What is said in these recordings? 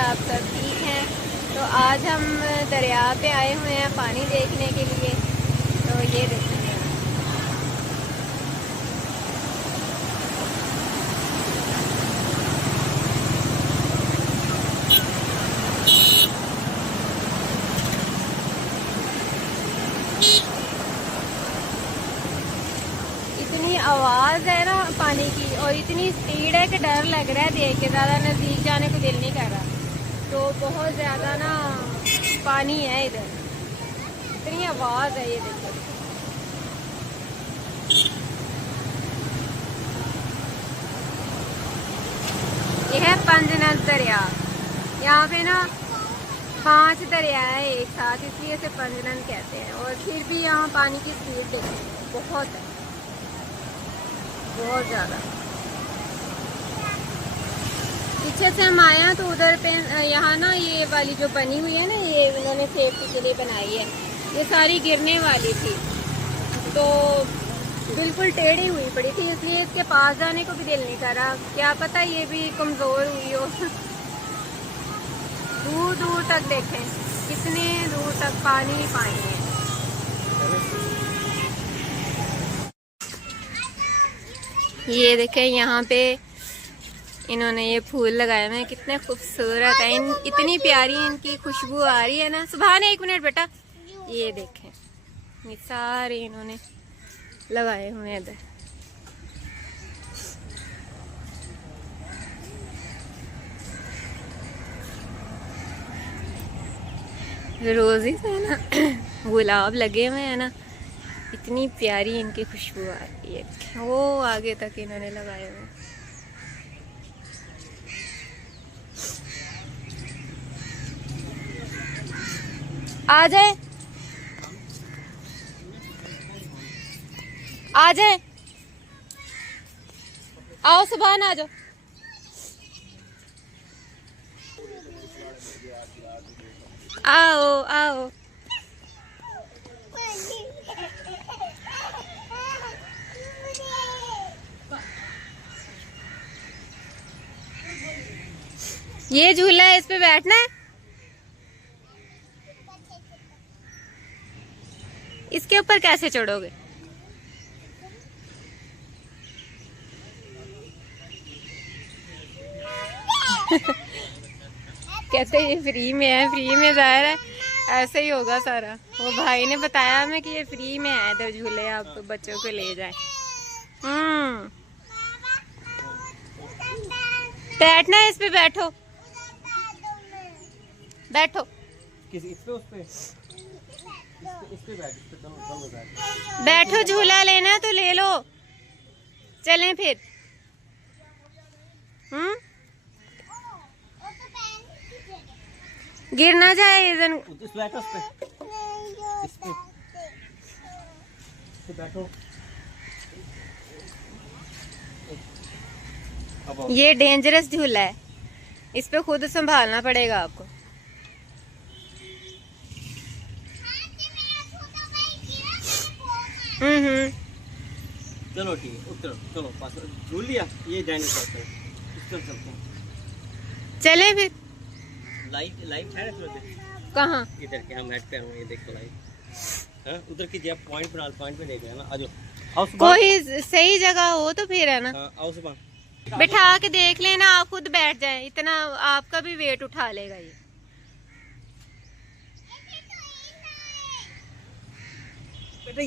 आप सब ठीक हैं। तो आज हम दरिया पे आए हुए हैं पानी देखने के लिए। तो ये देखिए इतनी आवाज़ है ना पानी की, और इतनी स्पीड है कि डर लग रहा है देख के। ज़्यादा नज़दीक जाने को दिल नहीं कर रहा। तो बहुत ज़्यादा ना पानी है इधर, इतनी आवाज़ है। ये देखो ये है पंजनद दरिया। यहाँ पे ना 5 दरिया है एक साथ, इसलिए इसे पंजनद कहते हैं। और फिर भी यहाँ पानी की स्पीड देखो बहुत है, बहुत ज़्यादा। पीछे से हम आए हैं तो उधर पे यहाँ ना ये वाली जो बनी हुई है ना, ये उन्होंने सेफ्टी के लिए बनाई है। ये सारी गिरने वाली थी तो बिल्कुल टेढ़ी हुई पड़ी थी, इसलिए इसके पास जाने को भी दिल नहीं कर रहा। क्या पता ये भी कमज़ोर हुई हो। दूर दूर तक देखें, कितने दूर तक पानी पानी है। ये देखें यहाँ पे इन्होंने ये फूल लगाए हुए हैं, कितने खूबसूरत है। इतनी प्यारी इनकी खुशबू आ रही है ना। सुभान 1 मिनट बेटा। ये देखें ये सारे इन्होंने लगाए हुए हैं इधर। रोज़ी से ना गुलाब लगे हुए हैं ना, इतनी प्यारी इनकी खुशबू आ रही है। वो आगे तक इन्होंने लगाए हुए हैं। आ जाए आ जाए, आओ सुभान आ जाओ। आओ आओ। ये झूला है, इस पे बैठना है। इसके ऊपर कैसे चढ़ोगे? कहते ये फ्री में है, फ्री में जाहिर है ऐसे ही होगा सारा। वो भाई ने बताया हमें कि ये फ्री में है इधर झूले, आप तो बच्चों को ले जाए। बैठना है, इस पे बैठो बैठो। किस इस पे उस पे इस पे बैठ। बैठो, झूला लेना तो ले लो। चलें फिर। गिर ना जाए इधर। इस बैठो उस पे, इस पे बैठो। ये डेंजरस झूला है, इस पे खुद संभालना पड़ेगा आपको। चलो ठीक है, उतरो। चलो पास झूल लिया। ये डायनासोर है, इस तरफ चलते हैं। चले फिर। लाइट लाइट है ना कहाँ? इधर के हम हेड पे हैं, ये देखो लाइट है उधर की। जब पॉइंट पे देख रहे हैं ना, आ जाओ। कोई सही जगह हो तो फिर है ना। आओ सुबह बिठा के देख लेना, आप खुद बैठ जाए, इतना आपका भी वेट उठा लेगा ये। बेटा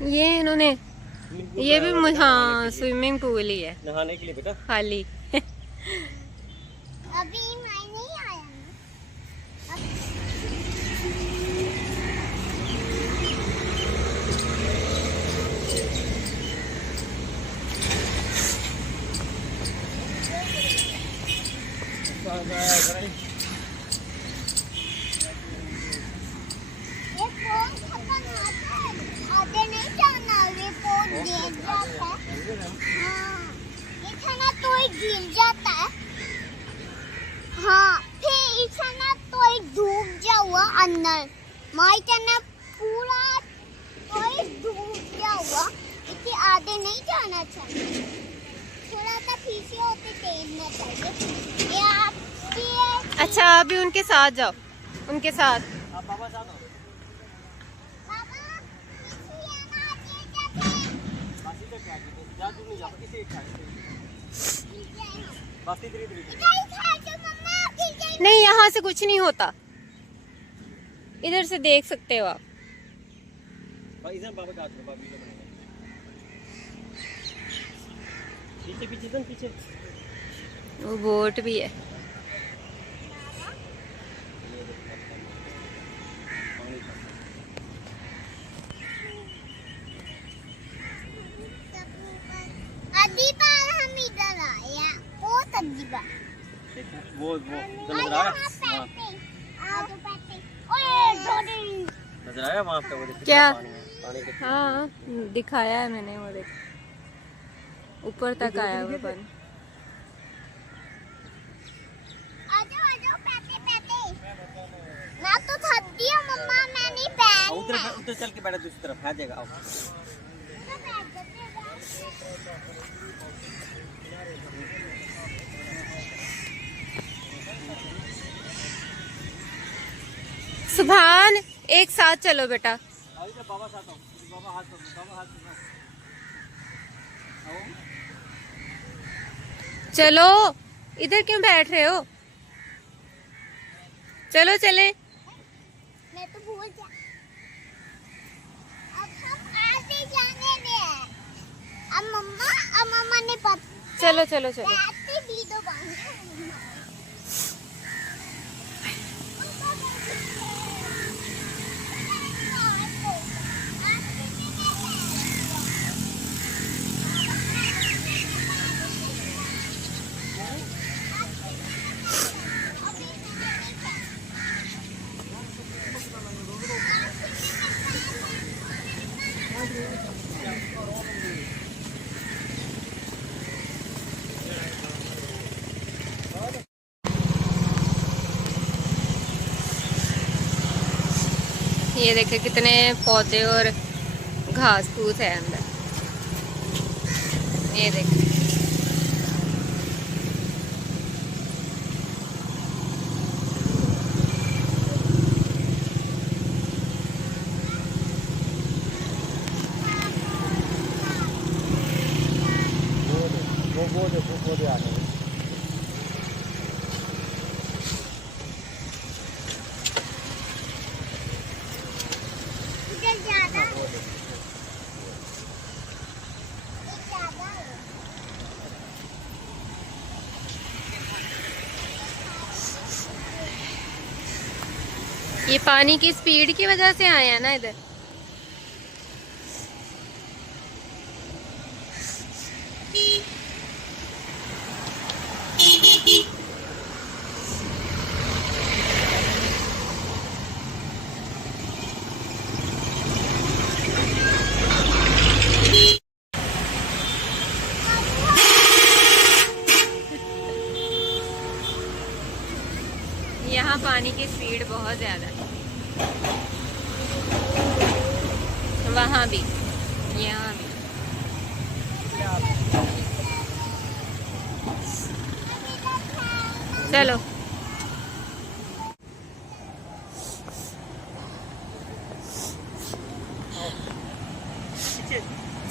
ये इन्होंने ये भी हाँ स्विमिंग पूल ही है नहाने के लिए बेटा खाली। अभी मैं नहीं आया ना। ये फोन खत्म होता है, आगे नहीं जाना। ये फोन गिर जाता है। हाँ, इतना तो गिर जाता है। हाँ, फिर इतना तो डूब जाऊगा अंदर। माई करना पूरा तो डूब जाऊगा। इसके आगे नहीं जाना चाहिए। थोड़ा सा पीछे होते तैरना चाहिए। ये आपकी अच्छा आप भी उनके साथ जाओ, उनके साथ। आप बाबा साथ हो। बाबा पीछे आना आगे जाके बासी तक क्या करते हैं? जा तू नहीं जा, इसे एक साथ। बासी धीरे धीरे। इधर था जो मम्मा पीछे। नहीं यहाँ से कुछ नहीं होता, इधर से देख सकते हो आप। इधर बाबा का हाथ में बाबा वीडियो बनाएगा। पीछे पीछे तो पीछे। वो बोट भी है। अभी बार हम इधर आया, बहुत अजीब है। वो नजर आ रहा है नजर आया वहाँ पे वो देखो क्या? पानी के हाँ दिखाया है मैंने, वो देख ऊपर तक आया हुआ पानी। आजो आजो पैते पैते। मैं तो थकती हूँ मम्मा, मैं नहीं पहनना। उधर उधर चल के बैठा दूसरी तरफ आ जाएगा। आओ सुभान एक साथ चलो बेटा। अभी तो बाबा साथ हो। बाबा हाथ पकड़ो, बाबा हाथ पकड़ो। आओ चलो, इधर क्यों बैठ रहे हो? चलो चले। मैं तो भूल जा। अब हम आगे जाने में। अब मम्मा ने चलो चलो चलो। पैसे भी दो बांधे। ये देखे कितने पौधे और घास फूस है अंदर। ये देखे वो दे आ रहे हैं। इधर ज्यादा है। ज्यादा है। ये पानी की स्पीड की वजह से आए हैं ना इधर। यहाँ पानी की स्पीड बहुत ज्यादा है, वहाँ भी यहाँ भी। चलो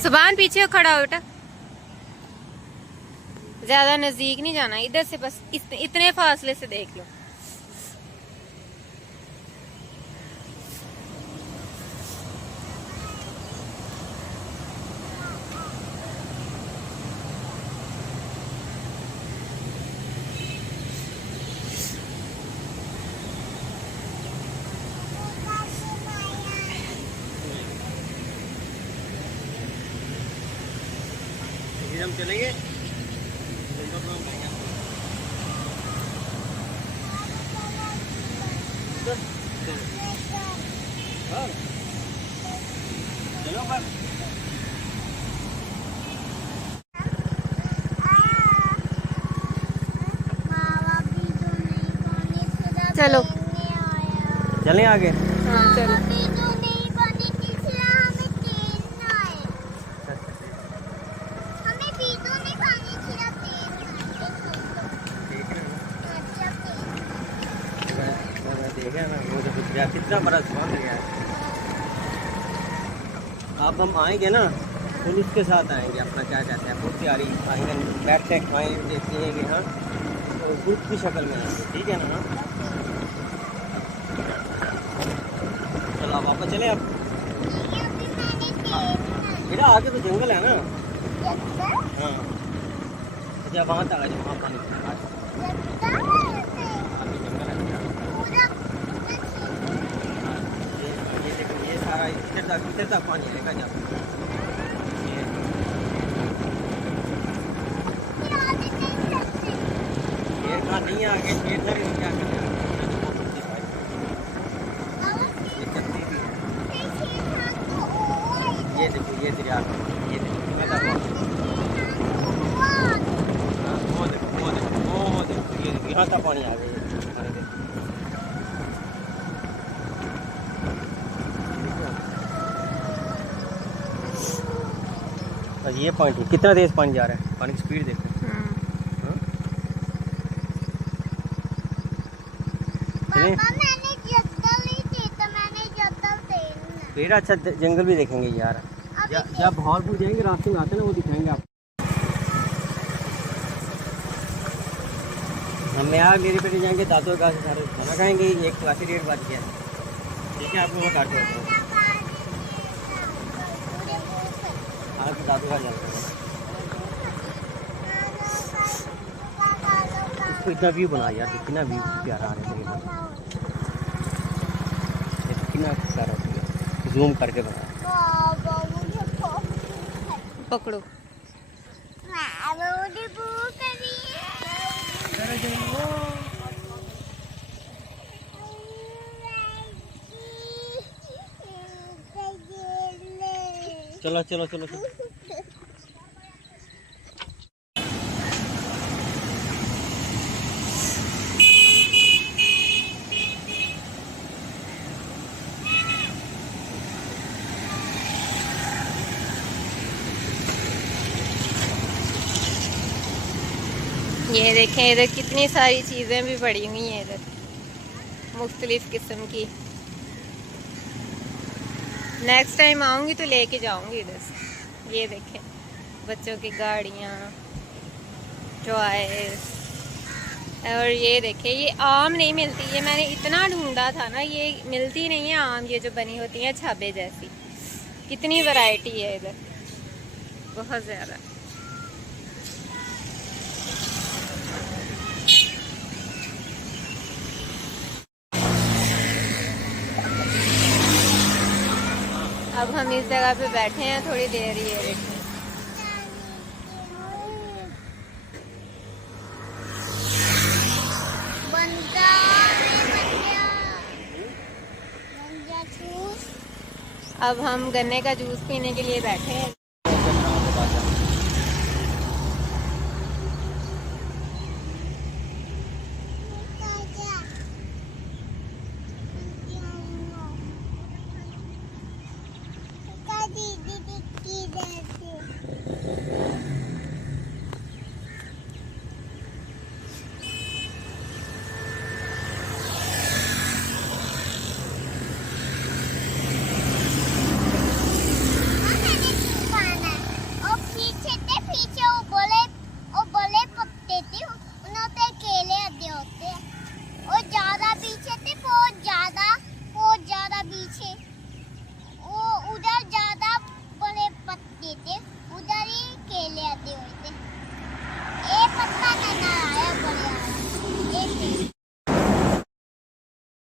सुभान पीछे खड़ा हो बेटा, ज्यादा नजदीक नहीं जाना, इधर से बस इतने फासले से देख लो। हम चलेंगे। चलो पर चलो चलें आगे। हाँ चलो। हमें वीडियो नहीं पानी इतना बड़ा स्वाद है यार। अब हम आएंगे ना पुलिस के साथ आएंगे, अपना क्या कहते हैं बहुत तैयारी आएंगे, बैठे खाएँ देखेंगे हाँ, तो ग्रुप की शक्ल में आएंगे, ठीक है ना। चलो आप वापस चले आप। बेटा आगे तो जंगल है ना। हाँ अच्छा वहाँ तक आ जाओ, वहाँ पानी आगे जंगल है बेटा। ये देखो ये सारा इधर तक पानी आएगा जब शेर कहाँ नहीं है आगे, शेर धर क्या कर रहे हैं। ये देखो ये दरिया, ये देखो कितना पानी, वो देखो ये देखो यहाँ तक पानी आ गया। ये पानी कितना तेज पानी जा रहा है, पानी की स्पीड देखो। पापा मैंने जंगल ही थी तो मैंने जंगल देखना। फिर अच्छा जंगल भी देखेंगे यार, जब भावलपुर जाएंगे रास्ते में आते हैं ना वो दिखाएंगे आप। हम यहाँ मेरे बेटे जाएंगे दादू का सारे खाना खाएंगे, एक क्लासी डेढ़ बज गया, ठीक है आपको मैं काट देता हूँ। आज दादू का जाते हैं, इसको इतना व्यू बना यार, कितना व्यू प्यारा आ रहा है, कितना प्यारा है, जूम करके बना। पकड़ो चलो चलो चलो चलो। ये देखें इधर कितनी सारी चीज़ें भी पड़ी हुई हैं, इधर मुख्तलिफ किस्म की। नेक्स्ट टाइम आऊँगी तो लेके जाऊँगी इधर से। ये देखें बच्चों की गाड़ियाँ, टॉयज, और ये देखें ये आम नहीं मिलती, ये मैंने इतना ढूंढा था ना, ये मिलती नहीं है आम, ये जो बनी होती हैं छाबे जैसी। कितनी वैरायटी है इधर, बहुत ज़्यादा। अब हम इस जगह पे बैठे हैं थोड़ी देर, ये देखें अब हम गन्ने का जूस पीने के लिए बैठे हैं।